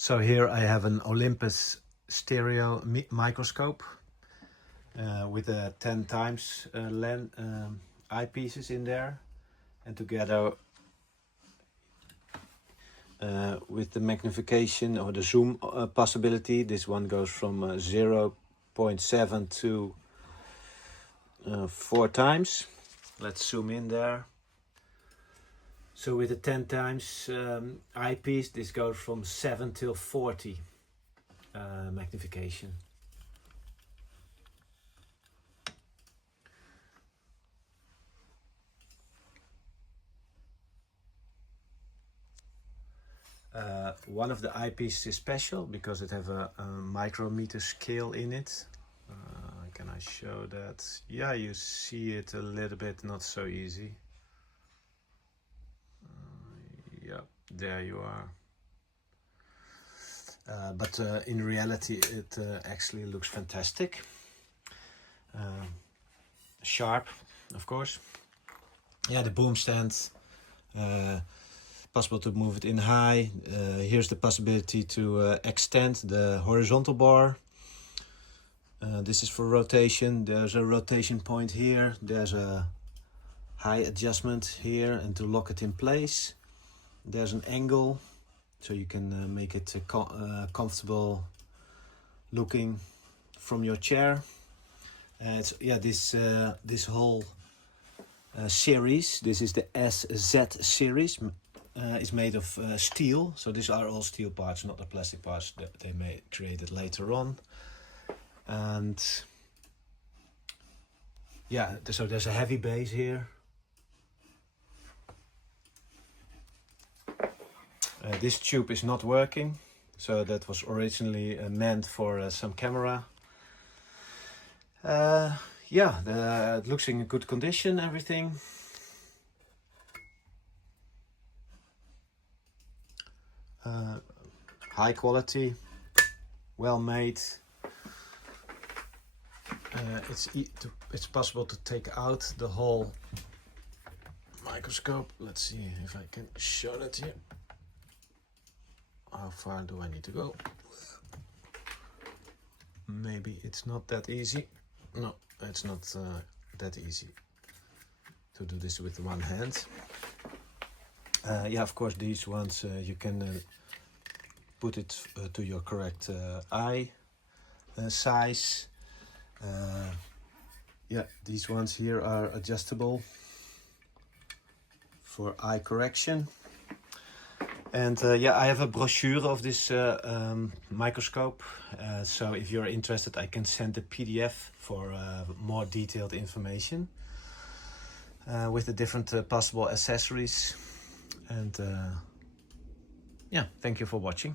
So here I have an Olympus stereo microscope with a 10 times eyepieces in there, and together with the magnification or the zoom possibility, this one goes from 0.7 to 4 times. Let's zoom in there. So with the 10 times eyepiece, this goes from 7 till 40 magnification. One of the eyepieces is special because it have a micrometer scale in it. Can I show that? Yeah, you see it a little bit, not so easy. Yeah, there you are. But in reality it actually looks fantastic. Sharp, of course. Yeah, the boom stand, possible to move it in high. Here's the possibility to extend the horizontal bar. This is for rotation. There's a rotation point here. There's a high adjustment here, and to lock it in place. There's an angle, so you can make it comfortable looking from your chair. This whole series, this is the SZ series, is made of steel. So these are all steel parts, not the plastic parts that they may created later on. And yeah, so there's a heavy base here. This tube is not working, so that was originally meant for some camera. It looks in good condition, everything. High quality, well made. It's possible to take out the whole microscope. Let's see if I can show that here. How far do I need to go? Maybe it's not that easy. No, it's not that easy to do this with one hand. Yeah, of course, these ones you can put it to your correct eye size. Yeah, these ones here are adjustable for eye correction. And yeah, I have a brochure of this microscope. So if you're interested, I can send a PDF for more detailed information with the different possible accessories. And yeah, thank you for watching.